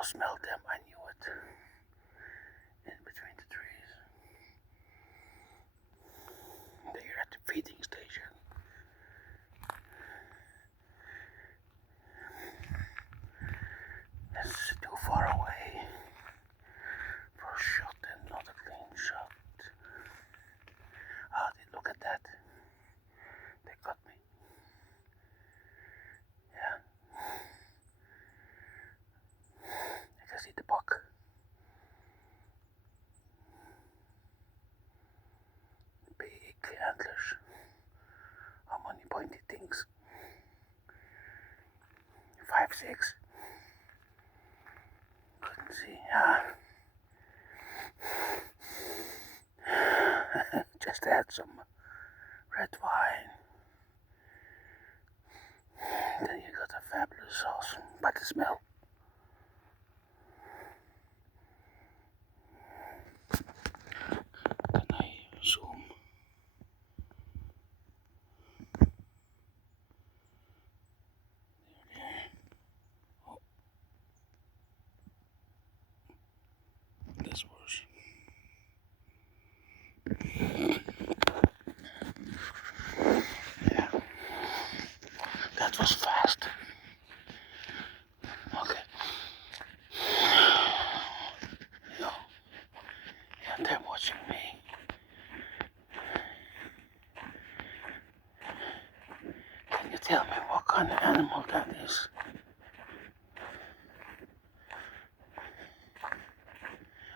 also smelled them, I knew it. In between the trees. They're at the feeding station. It's too far away for a shot and not a clean shot. Ah, look at that. They got me. Yeah. I can see the buck. Big antlers. How many pointy things? 5, 6. Couldn't see. Just add some red wine. Then you got a fabulous sauce by the smell. Can I zoom? There. Oh, that's worse. Yeah, that was fast. Okay. No. And they're watching me. Can you tell me what kind of animal that is?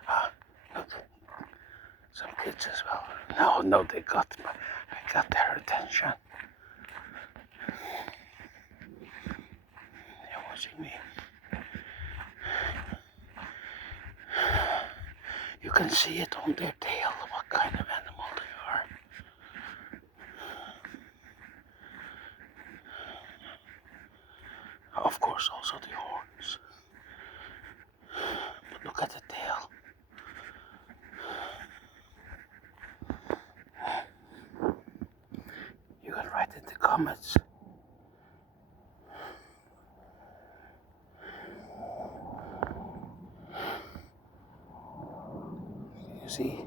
Ah, look. Some kids as well. No, I got their attention. They're watching me. You can see it on their tail, what kind of animal they are. Of course, also the horns. But look at the tail. You can write in the comments. You see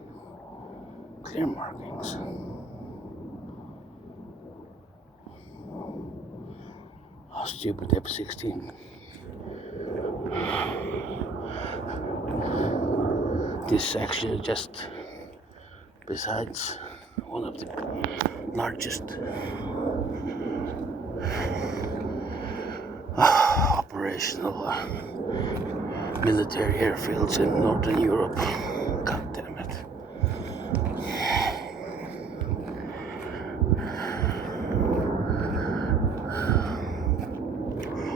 clear markings. How stupid F-16. This actually just besides one of the largest operational military airfields in Northern Europe. God damn it.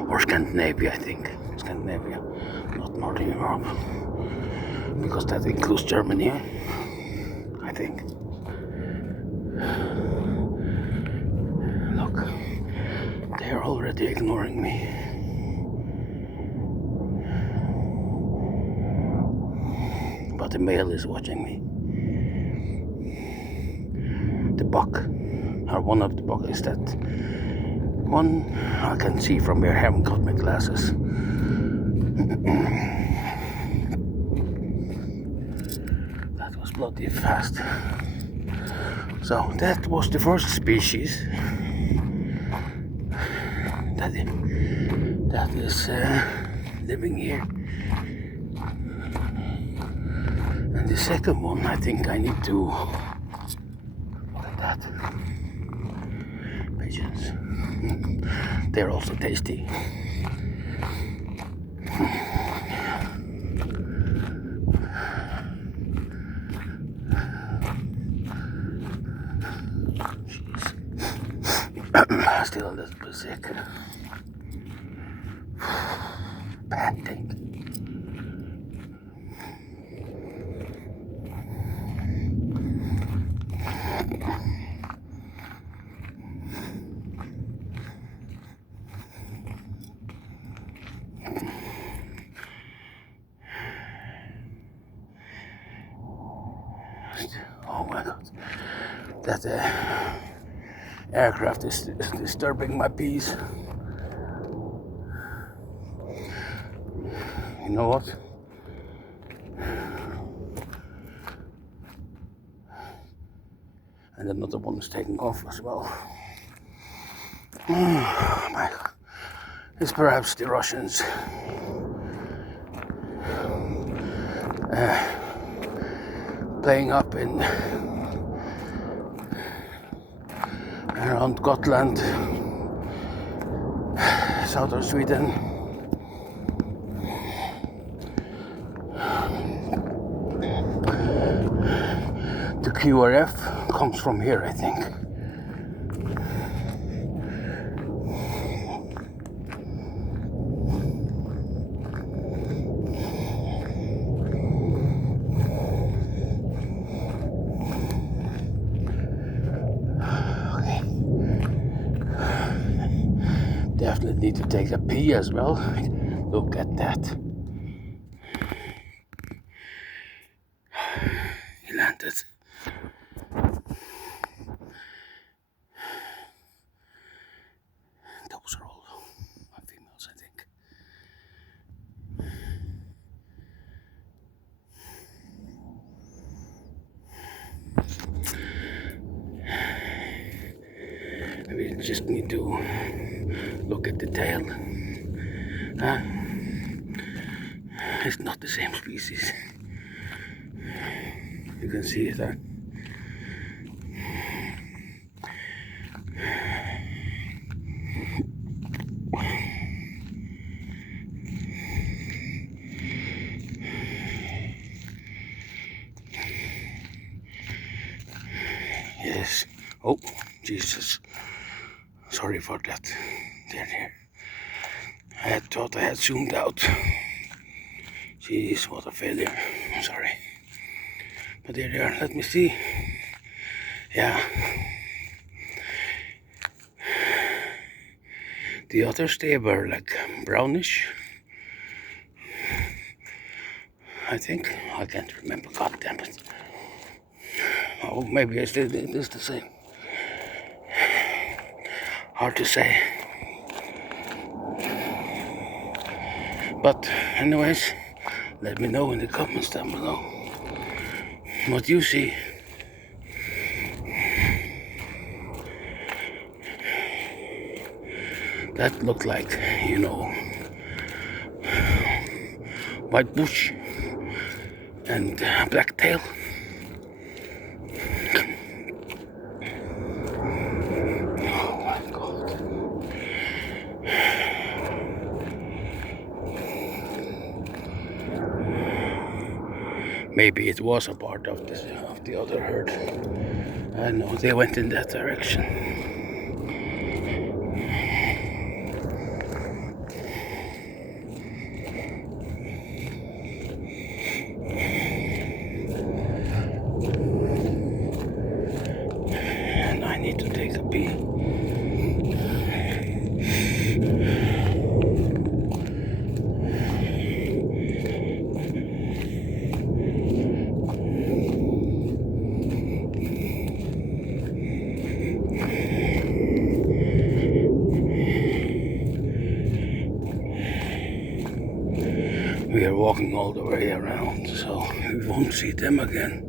Or Scandinavia, I think. Scandinavia, not Northern Europe. Because that includes Germany, I think. Look, they're already ignoring me. But the male is watching me. The buck, or one of the buck, is that one I can see from here. I haven't got my glasses. That was bloody fast. So that was the first species that is living here. And the second one, I think I need to look at that. Pigeons. They're also tasty. Jeez. Still a little bit sick. Panting. Oh my God, that aircraft is disturbing my peace. You know what? And another one is taking off as well. It's perhaps the Russians playing up in around Gotland, southern Sweden. The QRF comes from here, I think. Definitely need to take a pee as well. Look at that. He landed. Those are all females, I think. We just need to look at the tail. It's not the same species. You can see it there. Yes. Oh, Jesus. Sorry for that. There. I thought I had zoomed out. Jeez, what a failure. I'm sorry. But there they are. Let me see. Yeah. The others, they were like brownish. I think. I can't remember. God damn it. Oh, maybe it is the same. Hard to say. But anyways, let me know in the comments down below what you see. That looked like, you know, white bush and black tail. Oh my God. Maybe it was a part of the other herd. I know they went in that direction. And I need to take a pee. We are walking all the way around, so we won't see them again.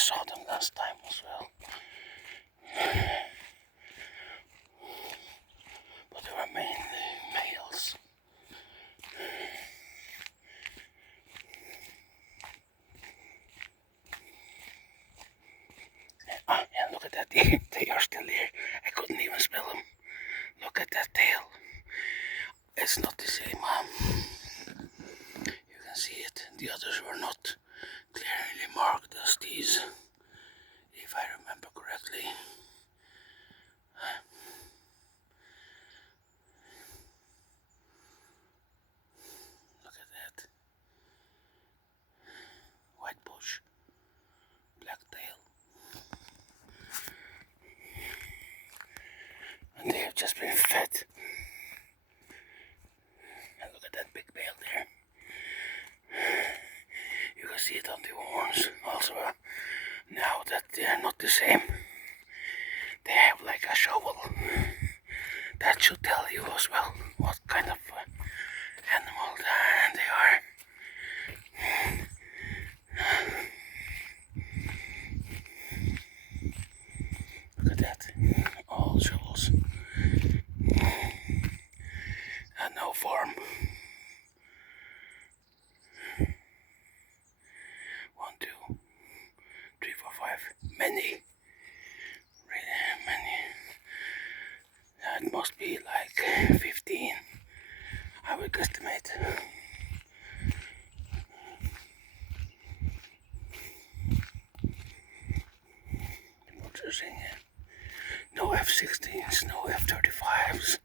saw them last time as well. But they were mainly males. And look at that, they are still here. I couldn't even smell them. Look at that tail. It's not the same. You can see it. The others were not clearly marked as these, if I remember correctly. Look at that. White bush, black tail. And they have just been fed. And look at that big male there. You can see it on the horns. Also, now that they are not the same, they have like a shovel. That should tell you as well what kind of animal they are. Look at that, all shovels. And no farm. 1, 2, 3, 4, 5. Many. Really many. That must be like 15, I would guesstimate. No F-16s, no F-35s.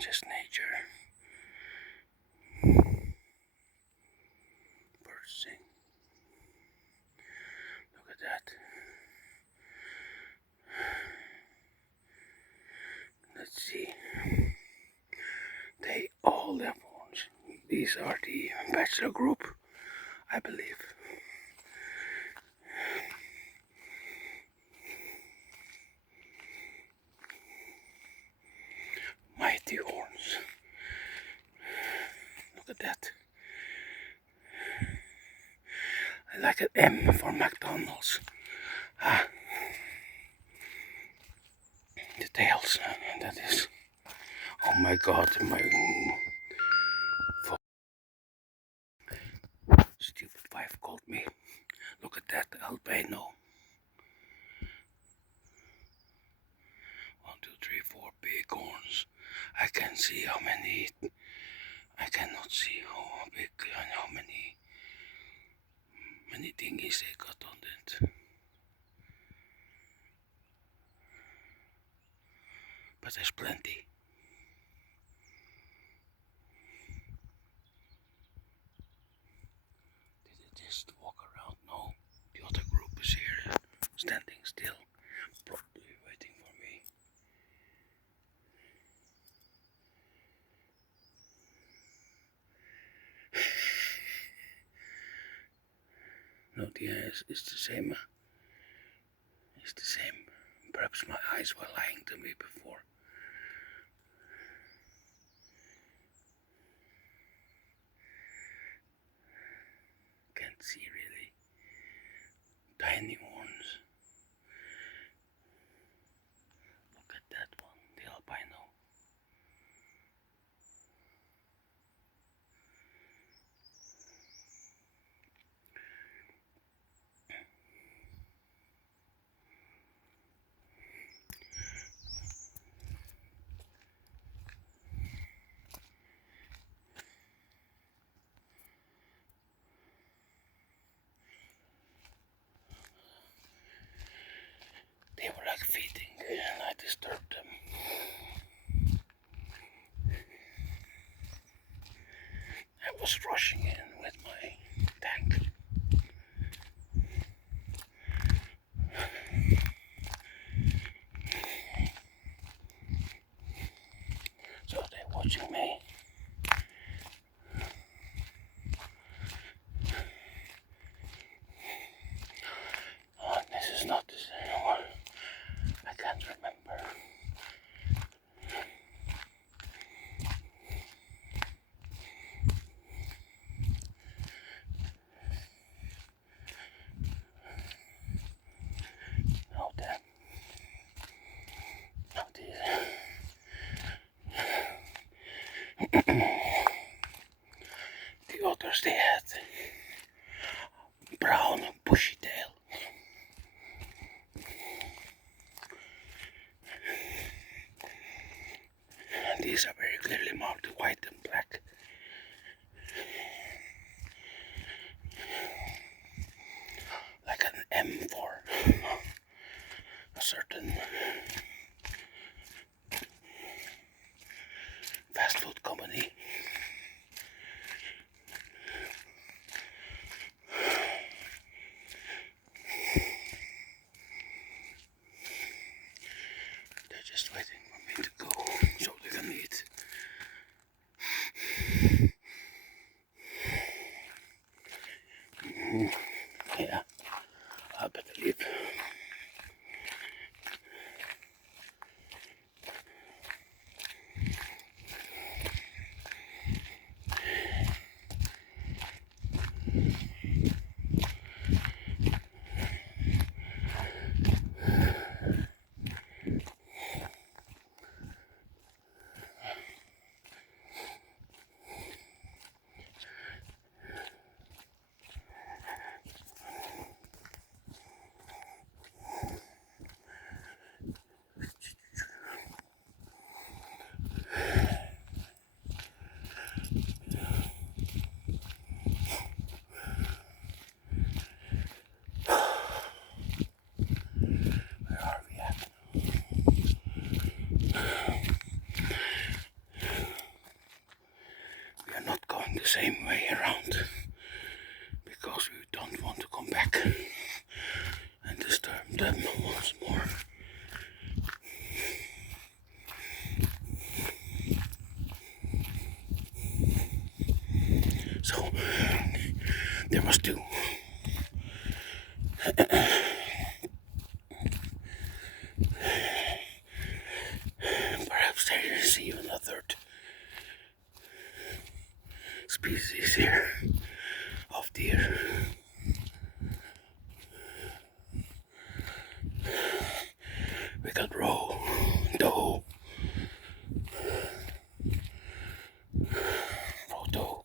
Just nature. Birds sing. Look at that. Let's see. They all have horns. These are the bachelor group, I believe. Mighty horns. Look at that. I like an M for McDonald's. The tails, that is. Oh my god, my stupid wife called me. Look at that albino. 1, 2, 3, 4 big horns. I can see how many. I cannot see how big and how many thingies they got on it. But there's plenty. Did they just walk around? No. The other group is here, standing still, probably waiting for me. No, the eyes is the same. It's the same. Perhaps my eyes were lying to me before. Can't see really. Tiny horns. Look at that one, the albino. They were like feeding and I disturbed them. I was rushing in with my tank. So they're watching me. Oh, this is not the same one. I can't remember. These are very clearly marked white and black. Like an M for a certain fast food company. They're just waiting for me to go so they can eat. Yeah, I better leave. Where are we at? We are not going the same way around because we don't want to come back and disturb them once more. So there was two. Perhaps there is even a third species here of deer. We got roe, doe, roe, doe.